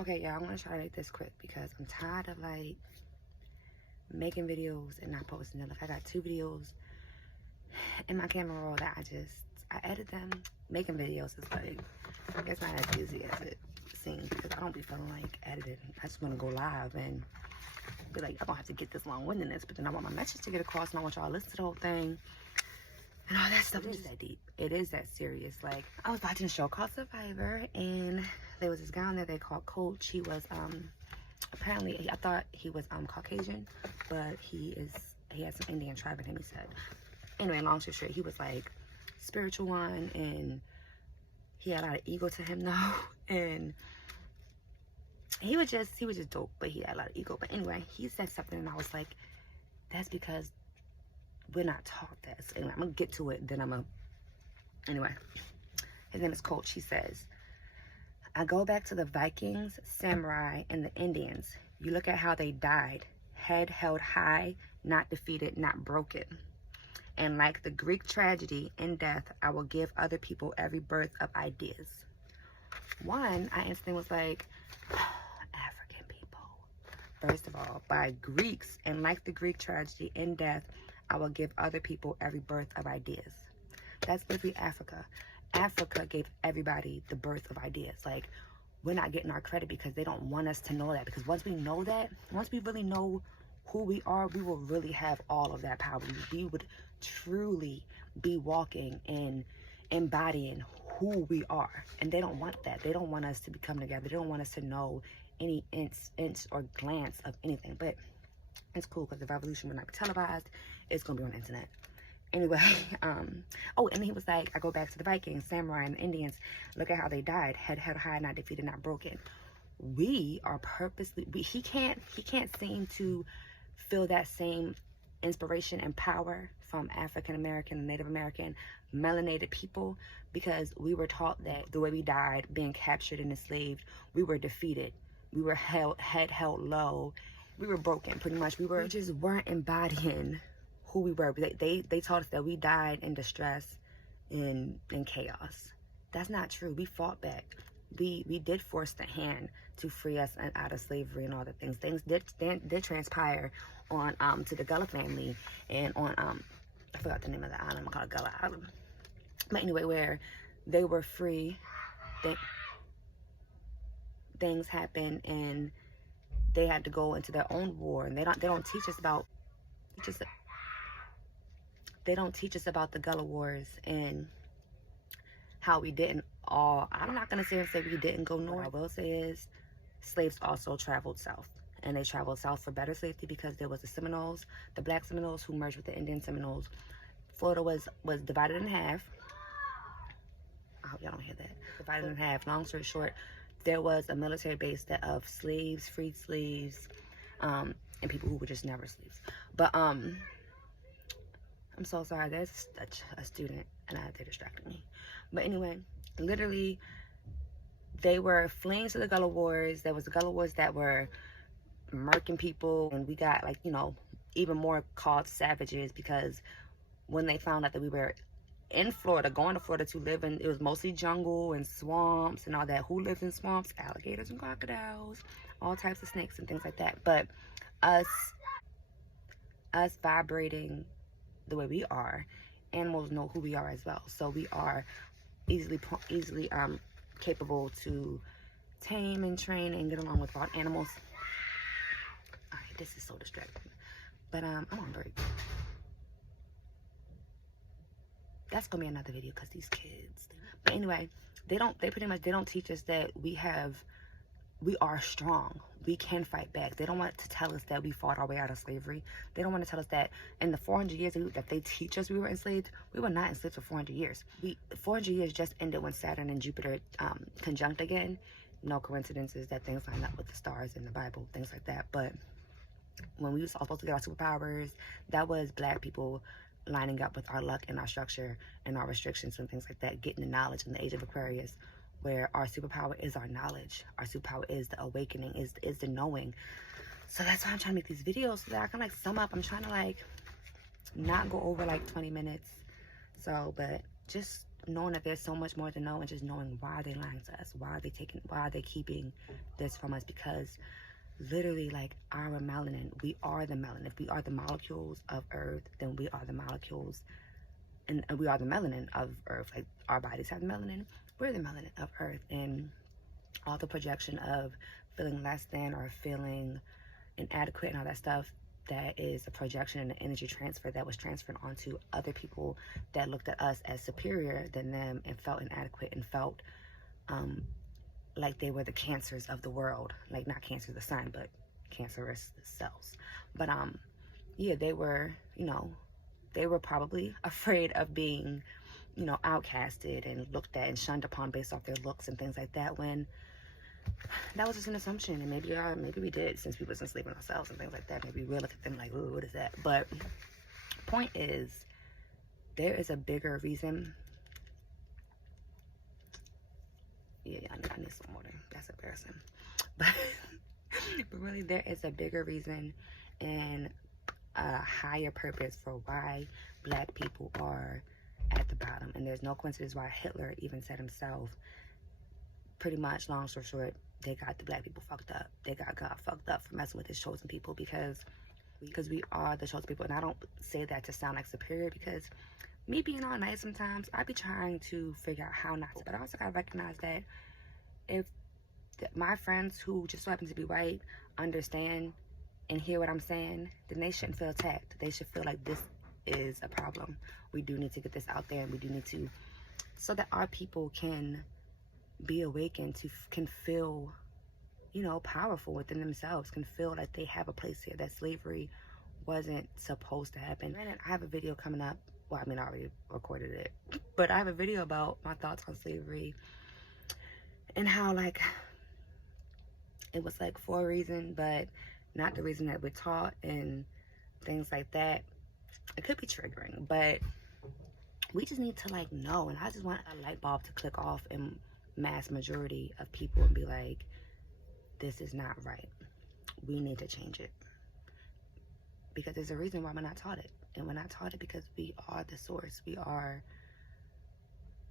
Okay, y'all, I'm gonna try to make this quick because I'm tired of like making videos and not posting them. Like, I got 2 videos in my camera roll that I edit them. Making videos is like, it's not as easy as it seems because I don't be feeling like editing. I just want to go live and be like, I don't have to get this long-windedness, but then I want my message to get across and I want y'all to listen to the whole thing and all that stuff. It is that deep. It is that serious. Like, I was watching a show called Survivor, and there was this guy on there they called Coach. He was apparently, I thought he was Caucasian, but he has some Indian tribe in him, he said. Anyway, long story short, he was like spiritual one, and he had a lot of ego to him though, and he was just dope, but he had a lot of ego. But anyway, he said something and I was like, that's because we're not taught this. Anyway, I'm gonna get to it, then anyway, his name is Coach. He says, I go back to the Vikings, samurai, and the Indians. You look at how they died, head held high, not defeated, not broken. And like the Greek tragedy, in death, I will give other people every birth of ideas. One, I instantly was like, African people. First of all, by Greeks, and like the Greek tragedy, in death, I will give other people every birth of ideas. That's literally Africa. Africa gave everybody the birth of ideas. Like, we're not getting our credit because they don't want us to know that. Because once we know that, once we really know who we are, we will really have all of that power. We would truly be walking and embodying who we are. And they don't want that. They don't want us to become together. They don't want us to know any inch or glance of anything. But it's cool because the revolution will not be televised. It's going to be on the internet. Anyway, oh, and he was like, I go back to the Vikings, samurai, and the Indians. Look at how they died. Head held high, not defeated, not broken. We are purposely, he can't seem to feel that same inspiration and power from African American and Native American melanated people, because we were taught that the way we died, being captured and enslaved, we were defeated. We were head held low. We were broken, pretty much. We just weren't embodying who we were. They taught us that we died in distress, in chaos. That's not true. We fought back. We did force the hand to free us out of slavery and all the things. Things did transpire on to the Gullah family and on I forgot the name of the island. I call it Gullah Island. But anyway, where they were free, things happened and they had to go into their own war. And they don't teach us about they don't teach us about the Gullah Wars and how we didn't all, I'm not going to sit and say we didn't go north. What I will say is slaves also traveled south. And they traveled south for better safety because there was the Seminoles, the Black Seminoles, who merged with the Indian Seminoles. Florida was divided in half. I hope y'all don't hear that. Divided in half. Long story short, there was a military base of slaves, freed slaves, and people who were just never slaves. But I'm so sorry. There's a student, and they're distracting me. But anyway, literally, they were fleeing to the Gullah Wars. There was the Gullah Wars that were murking people, and we got, like, you know, even more called savages because when they found out that we were in Florida, going to Florida to live in, it was mostly jungle and swamps and all that. Who lives in swamps? Alligators and crocodiles, all types of snakes and things like that. But us vibrating the way we are, animals know who we are as well. So we are easily capable to tame and train and get along with wild animals. All right, this is so distracting. But I'm on break. That's gonna be another video because these kids. But anyway, they pretty much don't teach us that we are strong. We can fight back. They don't want to tell us that we fought our way out of slavery. They don't want to tell us that in the 400 years that they teach us we were enslaved, we were not enslaved for 400 years. 400 years just ended when Saturn and Jupiter conjunct again. No coincidences that things line up with the stars in the Bible, things like that. But when we was all supposed to get our superpowers, that was Black people lining up with our luck and our structure and our restrictions and things like that, getting the knowledge in the age of Aquarius, where our superpower is our knowledge. Our superpower is the awakening, is the knowing. So that's why I'm trying to make these videos so that I can like sum up. I'm trying to like not go over like 20 minutes. So, but just knowing that there's so much more to know, and just knowing why they're lying to us, why are they keeping this from us. Because literally, like, our melanin, we are the melanin. If we are the molecules of Earth, then we are the molecules, and we are the melanin of Earth. Like, our bodies have melanin, we're the melanin of Earth. And all the projection of feeling less than or feeling inadequate and all that stuff, that is a projection and an energy transfer that was transferred onto other people that looked at us as superior than them and felt inadequate and felt like they were the cancers of the world. Like, not cancer the sun, but cancerous cells. But yeah, they were, you know, they were probably afraid of being, you know, outcasted and looked at and shunned upon based off their looks and things like that, when that was just an assumption. And maybe we did, since we wasn't sleeping ourselves and things like that. Maybe we'll look at them like, ooh, what is that? But point is, there is a bigger reason. Yeah, I need some water. That's embarrassing. But really, there is a bigger reason and a higher purpose for why Black people are at the bottom. And there's no coincidence why Hitler even said himself, pretty much, long story short, they got the Black people fucked up. They got God fucked up for messing with his chosen people, because we are the chosen people. And I don't say that to sound like superior, because me being all nice sometimes, I be trying to figure out how not to. But I also gotta recognize that if my friends who just so happen to be white understand and hear what I'm saying, then they shouldn't feel attacked. They should feel like this is a problem. We do need to get this out there, and we do need to, so that our people can be awakened, can feel, you know, powerful within themselves, can feel like they have a place here, that slavery wasn't supposed to happen. Granted, I have a video coming up. Well, I mean, I already recorded it, but I have a video about my thoughts on slavery and how, like, it was like for a reason, but not the reason that we're taught and things like that. It could be triggering, but we just need to, like, know. And I just want a light bulb to click off in mass majority of people and be like, this is not right. We need to change it. Because there's a reason why we're not taught it. And we're not taught it because we are the source. We are,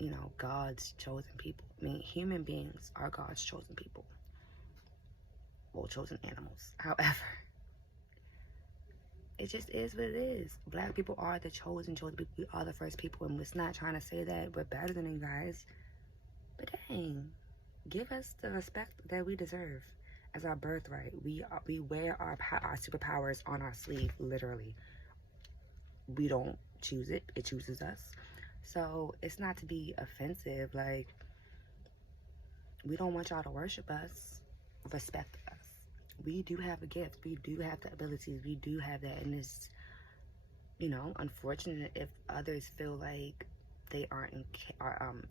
you know, God's chosen people. I mean, human beings are God's chosen people. Well, chosen animals. However, it just is what it is. Black people are the chosen people. We are the first people. And it's not trying to say that we're better than you guys. But dang, give us the respect that we deserve as our birthright. We wear our superpowers on our sleeve, literally. We don't choose it. It chooses us. So it's not to be offensive. Like, we don't want y'all to worship us. Respect us. We do have a gift. We do have the abilities. We do have that. And it's, you know, unfortunate if others feel like they are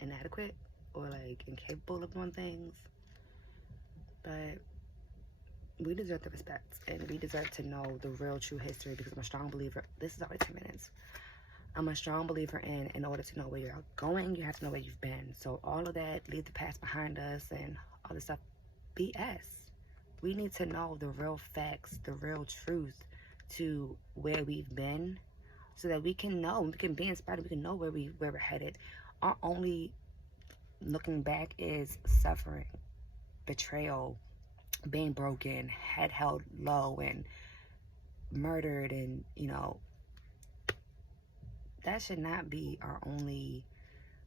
inadequate or like incapable of doing things. But we deserve the respect, and we deserve to know the real true history, because I'm a strong believer. This is already 10 minutes. I'm a strong believer in order to know where you're going, you have to know where you've been. So all of that, leave the past behind us and all this stuff, BS. We need to know the real facts, the real truth to where we've been, so that we can know, we can be inspired, we can know where we're headed. Our only looking back is suffering, betrayal, being broken, head held low, and murdered, and, you know, that should not be our only,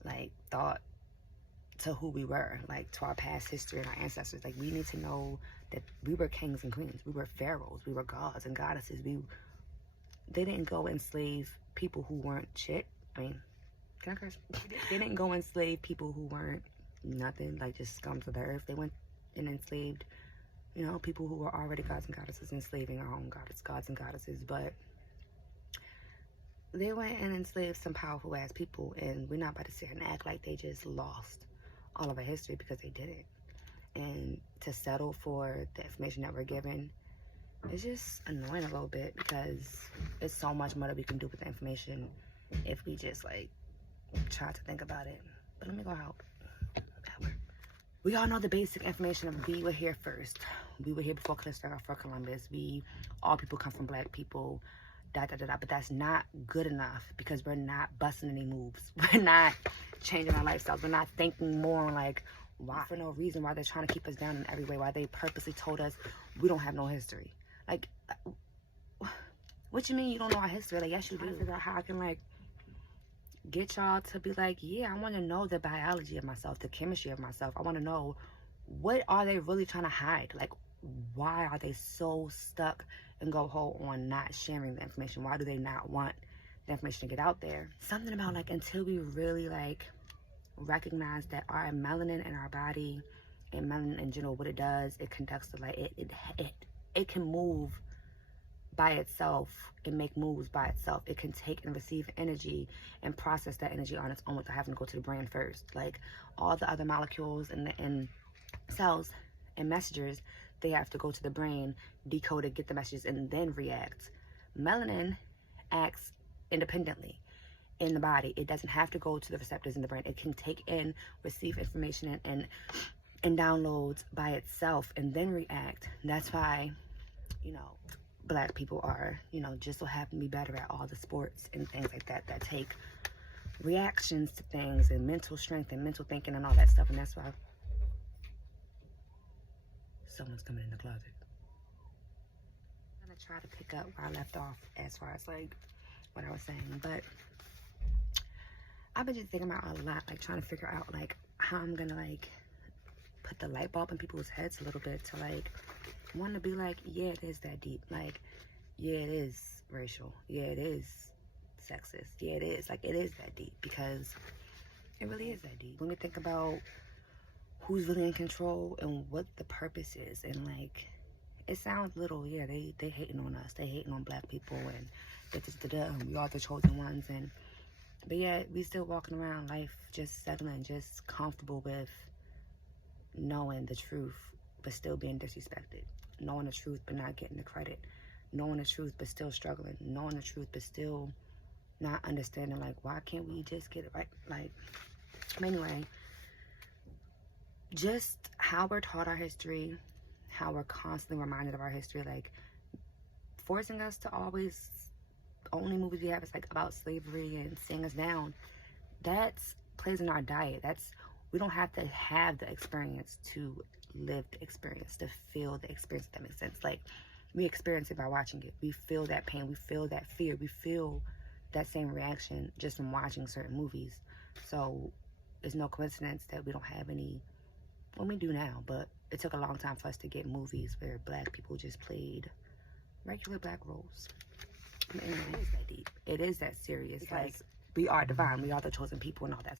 like, thought to who we were, like, to our past history and our ancestors. Like, we need to know that we were kings and queens, we were pharaohs, we were gods and goddesses. They didn't go enslave people who weren't shit. I mean, can I curse? They didn't go enslave people who weren't nothing, like just scums of the earth. They went and enslaved, you know, people who were already gods and goddesses, enslaving our own gods and goddesses. But they went and enslaved some powerful ass people, and we're not about to sit here and act like they just lost all of our history, because they didn't. And to settle for the information that we're given, it's just annoying a little bit, because there's so much more that we can do with the information if we just, like, try to think about it. But let me go help. We all know the basic information of we were here first. We were here before Christopher Columbus. All people come from Black people. but that's not good enough because we're not busting any moves. We're not changing our lifestyles. We're not thinking more like, why? For no reason, why they're trying to keep us down in every way, why they purposely told us we don't have no history. Like, what you mean you don't know our history? Like, yes, you do. I figure out how I can, like, get y'all to be like, yeah, I want to know the biology of myself, the chemistry of myself. I want to know, what are they really trying to hide? Like, why are they so stuck and go whole on not sharing the information? Why do they not want the information to get out there? Something about, like, until we really, like, recognize that our melanin in our body, and melanin in general, what it does, it conducts the light. It can move by itself and make moves by itself. It can take and receive energy and process that energy on its own without having to go to the brain first. Like, all the other molecules and cells and messengers, they have to go to the brain, decode it, get the messages, and then react. Melanin acts independently in the body. It doesn't have to go to the receptors in the brain. It can take in, receive information and downloads by itself and then react. That's why, you know, Black people are, you know, just so happen to be better at all the sports and things like that take reactions to things and mental strength and mental thinking and all that stuff. And that's why someone's coming in the closet. I'm gonna try to pick up where I left off as far as, like, what I was saying, but I've been just thinking about a lot, like, trying to figure out, like, how I'm gonna, like, put the light bulb in people's heads a little bit to, like, want to be like, yeah, it is that deep. Like, yeah, it is racial. Yeah, it is sexist. Yeah, it is. Like, it is that deep, because it really is that deep. When we think about who's really in control and what the purpose is, and, like, it sounds little, yeah, they hating on us. They hating on Black people, and we are the chosen ones, and but yeah, we still walking around life just settling, just comfortable with knowing the truth but still being disrespected, knowing the truth but not getting the credit, knowing the truth but still struggling, knowing the truth but still not understanding, like, why can't we just get it right? Like, anyway, just how we're taught our history, how we're constantly reminded of our history, like, forcing us to always, only movies we have is, like, about slavery and seeing us down. That's plays in our diet. We don't have to have the experience to live the experience, to feel the experience, if that makes sense. Like, we experience it by watching it. We feel that pain, we feel that fear, we feel that same reaction just from watching certain movies. So it's no coincidence that we don't have any, well, we do now, but it took a long time for us to get movies where Black people just played regular Black roles. But anyway, it is that deep. It is that serious. Because, like, we are divine, we are the chosen people and all that.